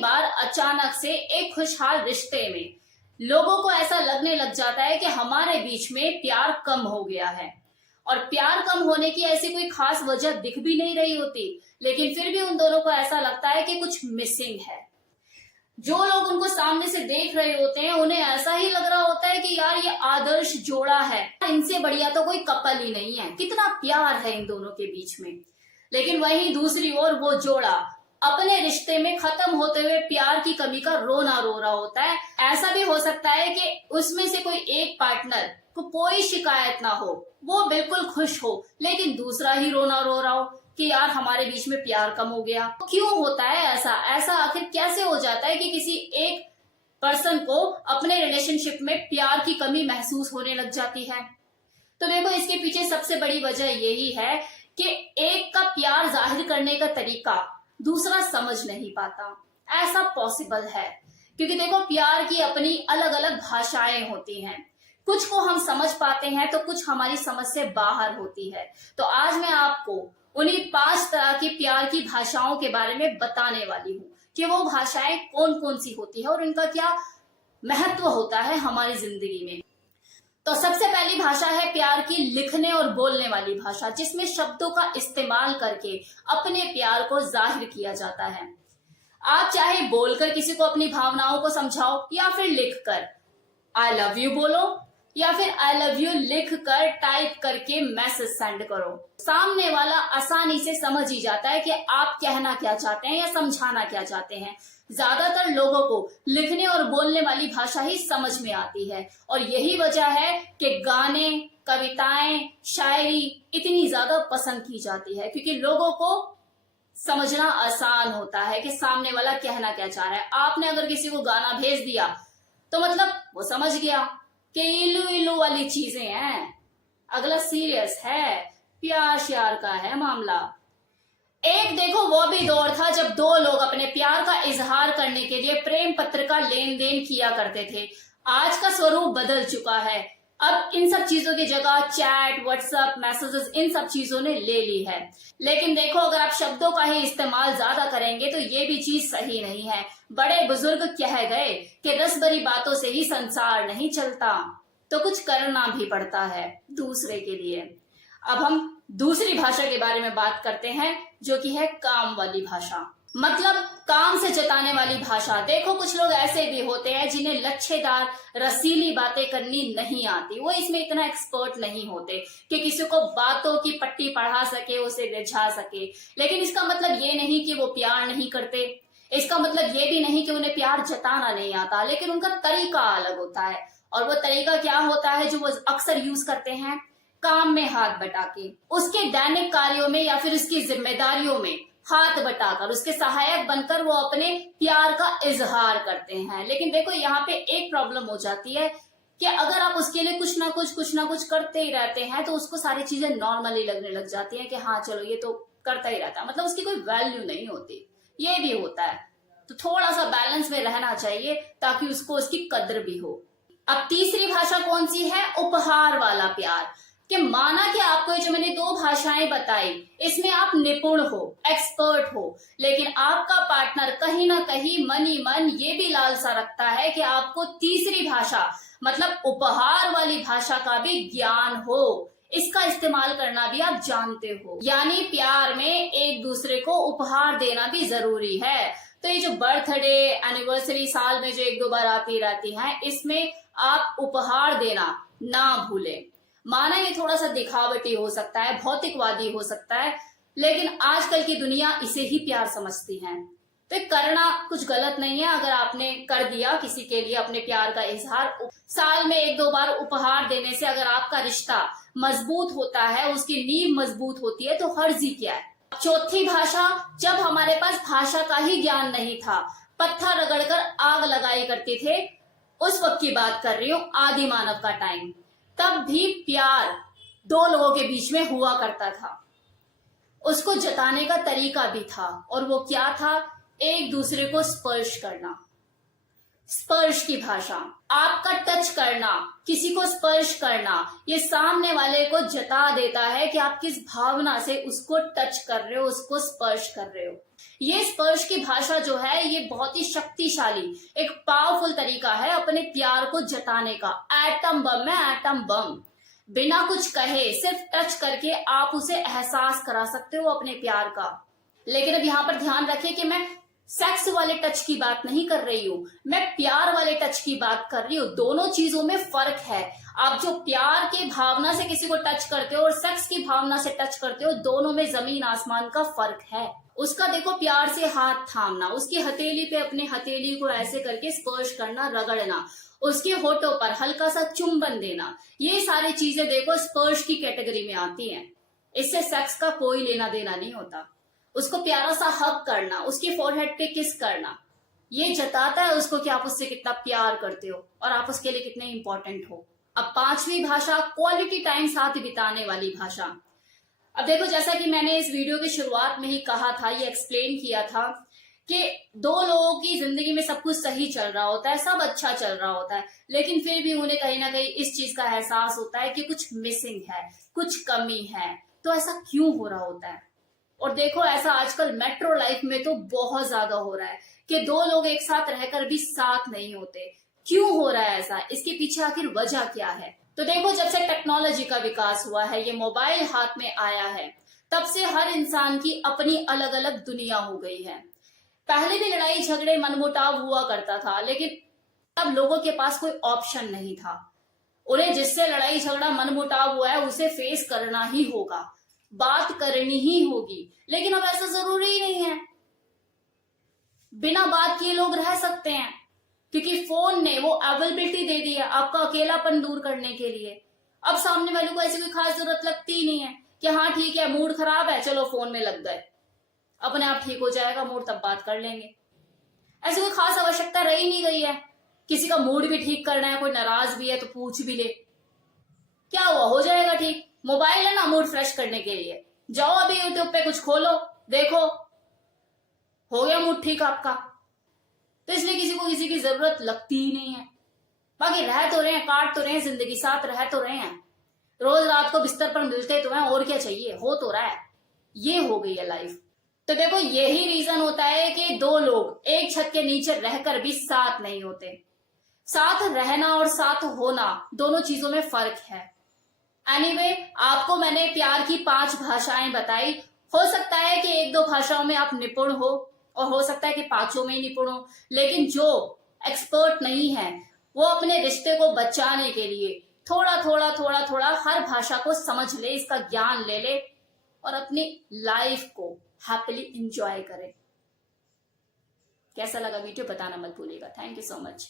बार अचानक से एक खुशहाल रिश्ते में लोगों को ऐसा लगने लग जाता है कि हमारे बीच में प्यार कम हो गया है। और प्यार कम होने की ऐसी कोई खास वजह दिख भी नहीं रही होती, लेकिन फिर भी उन दोनों को ऐसा लगता है कि कुछ मिसिंग है। जो लोग उनको सामने से देख रहे होते हैं उन्हें ऐसा ही लग रहा होता है कि यार ये आदर्श जोड़ा है, इनसे बढ़िया तो कोई कपल ही नहीं है, कितना प्यार है इन दोनों के बीच में। लेकिन वहीं दूसरी ओर वो जोड़ा अपने रिश्ते में खत्म होते हुए प्यार की कमी का रोना रो रहा होता है। ऐसा भी हो सकता है कि उसमें से कोई एक पार्टनर को कोई शिकायत ना हो, वो बिल्कुल खुश हो, लेकिन दूसरा ही रोना रो रहा हो कि यार हमारे बीच में प्यार कम हो गया। क्यों होता है ऐसा? ऐसा आखिर कैसे हो जाता है कि किसी एक पर्सन को अपने रिलेशनशिप में प्यार की कमी महसूस होने लग जाती है? तो देखो, इसके पीछे सबसे बड़ी वजह यही है कि एक का प्यार जाहिर करने का तरीका दूसरा समझ नहीं पाता। ऐसा पॉसिबल है क्योंकि देखो, प्यार की अपनी अलग अलग भाषाएं होती हैं। कुछ को हम समझ पाते हैं तो कुछ हमारी समझ से बाहर होती है। तो आज मैं आपको उन्हीं 5 तरह की प्यार की भाषाओं के बारे में बताने वाली हूँ कि वो भाषाएं कौन कौन सी होती है और उनका क्या महत्व होता है हमारी जिंदगी में। तो सबसे पहली भाषा है प्यार की लिखने और बोलने वाली भाषा, जिसमें शब्दों का इस्तेमाल करके अपने प्यार को जाहिर किया जाता है। आप चाहे बोलकर किसी को अपनी भावनाओं को समझाओ या फिर लिखकर आई लव यू बोलो या फिर आई लव यू लिख कर टाइप करके मैसेज सेंड करो, सामने वाला आसानी से समझ ही जाता है कि आप कहना क्या चाहते हैं या समझाना क्या चाहते हैं। ज्यादातर लोगों को लिखने और बोलने वाली भाषा ही समझ में आती है और यही वजह है कि गाने, कविताएं, शायरी इतनी ज्यादा पसंद की जाती है, क्योंकि लोगों को समझना आसान होता है कि सामने वाला कहना क्या चाह रहा है। आपने अगर किसी को गाना भेज दिया तो मतलब वो समझ गया कि इलू इलू वाली चीजें हैं, अगला सीरियस है, प्यार श्यार का है मामला। एक देखो वो भी दौर था जब 2 लोग अपने प्यार का इजहार करने के लिए प्रेम पत्र का लेन देन किया करते थे। आज का स्वरूप बदल चुका है। अब इन सब चीजों की जगह चैट, व्हाट्सएप, मैसेजेस इन सब चीजों ने ले ली है। लेकिन देखो, अगर आप शब्दों का ही इस्तेमाल ज्यादा करेंगे तो ये भी चीज सही नहीं है। बड़े बुजुर्ग कह गए कि रस भरी बातों से ही संसार नहीं चलता, तो कुछ करना भी पड़ता है दूसरे के लिए। अब हम दूसरी भाषा के बारे में बात करते हैं, जो कि है काम वाली भाषा, मतलब काम से जताने वाली भाषा। देखो, कुछ लोग ऐसे भी होते हैं जिन्हें लच्छेदार रसीली बातें करनी नहीं आती। वो इसमें इतना एक्सपर्ट नहीं होते कि किसी को बातों की पट्टी पढ़ा सके, उसे रिझा सके। लेकिन इसका मतलब ये नहीं कि वो प्यार नहीं करते, इसका मतलब ये भी नहीं कि उन्हें प्यार जताना नहीं आता, लेकिन उनका तरीका अलग होता है। और वो तरीका क्या होता है जो वो अक्सर यूज करते हैं? काम में हाथ बटा के, उसके दैनिक कार्यों में या फिर उसकी जिम्मेदारियों में हाथ बटाकर, उसके सहायक बनकर वो अपने प्यार का इजहार करते हैं। लेकिन देखो, यहाँ पे एक प्रॉब्लम हो जाती है कि अगर आप उसके लिए कुछ ना कुछ करते ही रहते हैं तो उसको सारी चीजें नॉर्मली लगने लग जाती हैं कि हाँ चलो ये तो करता ही रहता है, मतलब उसकी कोई वैल्यू नहीं होती। ये भी होता है। तो थोड़ा सा बैलेंस में रहना चाहिए ताकि उसको उसकी कद्र भी हो। अब तीसरी भाषा कौन सी है? उपहार वाला प्यार। कि माना कि आपको ये जो मैंने 2 भाषाएं बताई, इसमें आप निपुण हो, एक्सपर्ट हो, लेकिन आपका पार्टनर कहीं ना कहीं मन ही मन ये भी लालसा रखता है कि आपको तीसरी भाषा मतलब उपहार वाली भाषा का भी ज्ञान हो, इसका इस्तेमाल करना भी आप जानते हो। यानी प्यार में एक दूसरे को उपहार देना भी जरूरी है। तो ये जो बर्थडे, एनिवर्सरी साल में जो 1-2 बार आती रहती है, इसमें आप उपहार देना ना भूलें। माना ये थोड़ा सा दिखावटी हो सकता है, भौतिकवादी हो सकता है, लेकिन आजकल की दुनिया इसे ही प्यार समझती है। तो करना कुछ गलत नहीं है। अगर आपने कर दिया किसी के लिए अपने प्यार का इजहार, साल में 1-2 बार उपहार देने से अगर आपका रिश्ता मजबूत होता है, उसकी नींव मजबूत होती है, तो हर्जी क्या है। चौथी भाषा, जब हमारे पास भाषा का ही ज्ञान नहीं था, पत्थर रगड़कर आग लगाई करते थे, उस वक्त की बात कर रही हूँ, आदि मानव का टाइम। तब भी प्यार 2 लोगों के बीच में हुआ करता था। उसको जताने का तरीका भी था, और वो क्या था? एक दूसरे को स्पर्श करना। स्पर्श की भाषा, आपका टच करना, किसी को स्पर्श करना, ये सामने वाले को जता देता है कि आप किस भावना से उसको टच कर रहे हो, उसको स्पर्श कर रहे हो। ये स्पर्श की भाषा जो है ये बहुत ही शक्तिशाली, एक पावरफुल तरीका है अपने प्यार को जताने का। एटम बम है, एटम बम। बिना कुछ कहे सिर्फ टच करके आप उसे एहसास करा सकते हो अपने प्यार का। लेकिन अब यहाँ पर ध्यान रखें कि मैं सेक्स वाले टच की बात नहीं कर रही हूँ, मैं प्यार वाले टच की बात कर रही हूँ। दोनों चीजों में फर्क है। आप जो प्यार की भावना से किसी को टच करते हो और सेक्स की भावना से टच करते हो, दोनों में जमीन आसमान का फर्क है। उसका देखो प्यार से हाथ थामना, उसकी हथेली पे अपने हथेली को ऐसे करके स्पर्श करना, रगड़ना, उसके होठों पर हल्का सा चुंबन देना, ये सारी चीजें देखो स्पर्श की कैटेगरी में आती हैं। इससे सेक्स का कोई लेना देना नहीं होता। उसको प्यारा सा हग करना, उसकी फोरहेड पे किस करना, ये जताता है उसको कि आप उससे कितना प्यार करते हो और आप उसके लिए कितने इंपॉर्टेंट हो। अब पांचवी भाषा, क्वालिटी टाइम साथ बिताने वाली भाषा। अब देखो, जैसा कि मैंने इस वीडियो की शुरुआत में ही कहा था, ये एक्सप्लेन किया था कि दो लोगों की जिंदगी में सब कुछ सही चल रहा होता है, सब अच्छा चल रहा होता है, लेकिन फिर भी उन्हें कहीं ना कहीं इस चीज का एहसास होता है कि कुछ मिसिंग है, कुछ कमी है। तो ऐसा क्यों हो रहा होता है? और देखो, ऐसा आजकल मेट्रो लाइफ में तो बहुत ज्यादा हो रहा है कि दो लोग एक साथ रहकर भी साथ नहीं होते। क्यों हो रहा है ऐसा? इसके पीछे आखिर वजह क्या है? तो देखो, जब से टेक्नोलॉजी का विकास हुआ है, ये मोबाइल हाथ में आया है, तब से हर इंसान की अपनी अलग अलग दुनिया हो गई है। पहले भी लड़ाई झगड़े मनमुटाव हुआ करता था, लेकिन तब लोगों के पास कोई ऑप्शन नहीं था। उन्हें जिससे लड़ाई झगड़ा मनमुटाव हुआ है उसे फेस करना ही होगा, बात करनी ही होगी। लेकिन अब ऐसा जरूरी ही नहीं है, बिना बात किए लोग रह सकते हैं, क्योंकि फोन ने वो अवेलेबिलिटी दे दी है आपका अकेलापन दूर करने के लिए। अब सामने वाले को ऐसी कोई खास जरूरत लगती ही नहीं है कि हाँ ठीक है, मूड खराब है, चलो फोन में लग गए, अपने आप ठीक हो जाएगा मूड, तब बात कर लेंगे। ऐसी कोई खास आवश्यकता रही नहीं गई है। किसी का मूड भी ठीक करना है, कोई नाराज भी है तो पूछ भी ले, क्या हुआ, हो जाएगा ठीक। मोबाइल है ना मूड फ्रेश करने के लिए, जाओ अभी यूट्यूब पे कुछ खोलो, देखो, हो गया मूड ठीक आपका। तो इसलिए किसी को किसी की जरूरत लगती ही नहीं है। बाकी रह तो रहे हैं, काट तो रहे हैं जिंदगी, साथ रह तो रहे हैं, रोज रात को बिस्तर पर मिलते तो हैं, और क्या चाहिए, हो तो रहा है। ये हो गई है लाइफ। तो देखो, यही रीजन होता है कि दो लोग एक छत के नीचे रहकर भी साथ नहीं होते। साथ रहना और साथ होना, दोनों चीजों में फर्क है। एनीवे, आपको मैंने प्यार की 5 भाषाएं बताई। हो सकता है कि 1-2 भाषाओं में आप निपुण हो, और हो सकता है कि 5 में ही निपुण हो, लेकिन जो एक्सपर्ट नहीं है वो अपने रिश्ते को बचाने के लिए थोड़ा थोड़ा हर भाषा को समझ ले, इसका ज्ञान ले ले, और अपनी लाइफ को हैप्पीली एंजॉय करे। कैसा लगा वीडियो बताना मत भूलिएगा। Thank you so much.